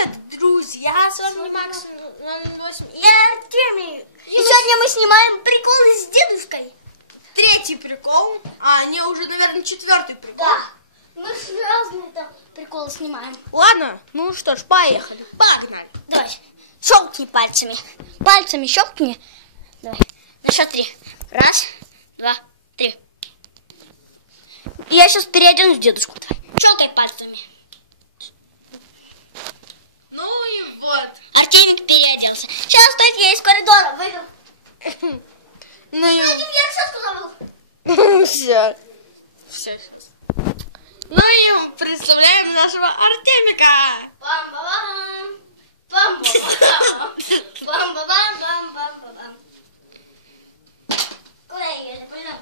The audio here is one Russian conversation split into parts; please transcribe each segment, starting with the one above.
Привет, друзья! С вами Макс 008 и Артемий. И сегодня мы снимаем приколы с дедушкой. Третий прикол, не, уже, наверное, четвертый прикол. Да, мы же разные там приколы снимаем. Ладно, ну что ж, поехали. Погнали. Давай, щелкни пальцами. Пальцами щелкни. Давай, на счет 3. 1, 2, 3. И я сейчас переоденусь в дедушку. Давай, щелкай пальцами. Ну и вот. Артемик переоделся. Сейчас стоит я из коридора выйду. Ну и... Я все сказал. Все. Ну и представляем нашего Артемика. Бам-бам-бам. Бам-бам-бам. Бам-бам-бам-бам-бам-бам. Ой, я понял.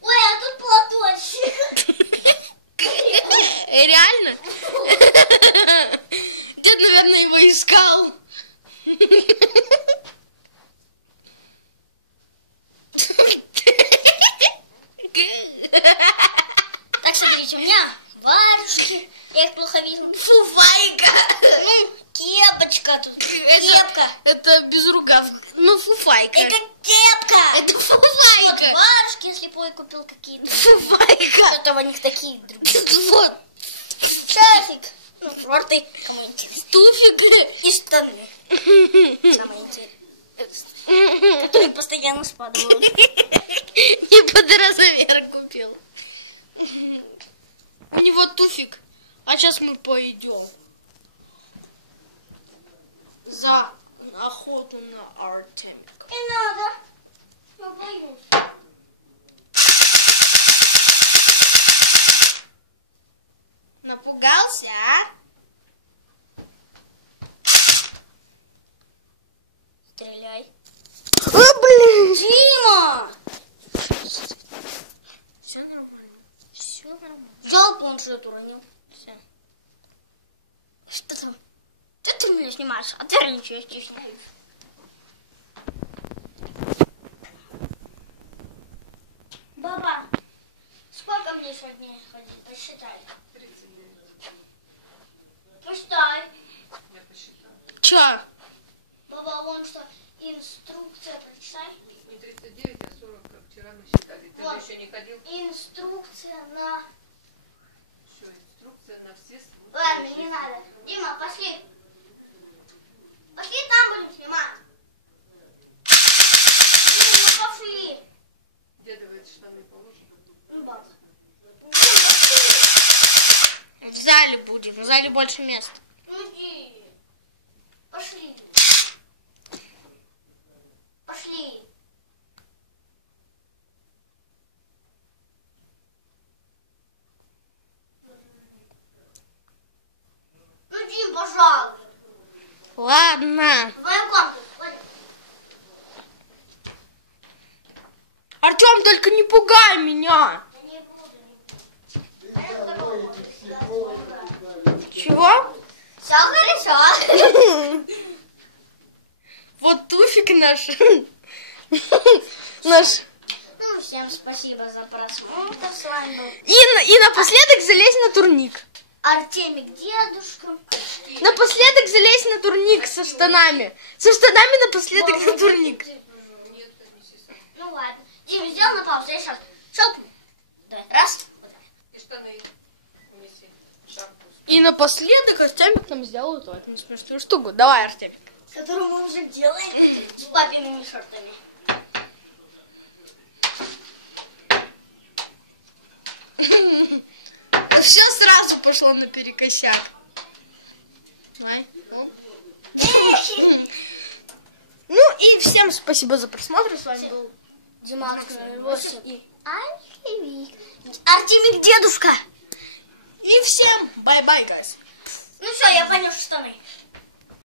Ой, а тут платочек. Реально? Дед, наверное, его искал. Так, смотрите, у меня варежки. Я их плохо вижу. Фуфайка. Кепочка тут. Кепка. Это без рукав. Ну, фуфайка. Это кепка. Это Вот фуфайка. варежки слепой купил какие-то. Фуфайка. Что-то у них такие другие. Вот. Шарфик. Ну, шорты. Кому интересно. Туфик. И штаны. Самое интересное. Которые постоянно спадают. И под размер купил. У него туфик. А сейчас мы пойдем за охоту на Артемика. Не надо. Я боюсь. Напугался, а? Стреляй. А, блин! Дима! Все нормально. Все нормально. Взял планшет, уронил. Все. Что там? Что ты меня снимаешь? Отвернись, я тебя снимаю. Баба, сколько мне сегодня ходить? Посчитай. 39. Посчитай. Я посчитала. Че? Баба, вон что, инструкция, прочитай. Не 39, а 40, как вчера мы считали. Ты Вот. же еще не ходил. Инструкция на... Еще инструкция на все случаи. Ладно, не надо. Дима, пошли. Пошли, там будем снимать. Дима, пошли. Дедовые штаны положим. Ну, баб. В зале будем. В зале больше мест. Ну, иди. Пошли. Пошли. Ну, Дим, пожалуйста. Ладно. В мою комнату. Ходим. Артем, только не пугай меня. Да не буду. А я здорово. Чего? Все хорошо. Вот туфик наш. Наш. Ну, всем спасибо за просмотр. С вами был И напоследок залезь на турник. Артемик, дедушка. Напоследок залезь на турник со штанами. Со штанами напоследок на турник. Нет, не сиса. Ну ладно. Дим, сделал на паузу, я сейчас щелкну. Давай, раз. Вот так. И штаны унеси. Шапку. И напоследок Артемик нам сделал эту смешную штуку. Давай, Артемик. Которую мы уже делаем с папиными шортами. Все сразу пошло наперекосяк. Давай. Ну и всем спасибо за просмотр. С вами был Димак 08 и Артемик. Артемик дедушка. И всем бай-бай, guys. Ну все, я понес штаны.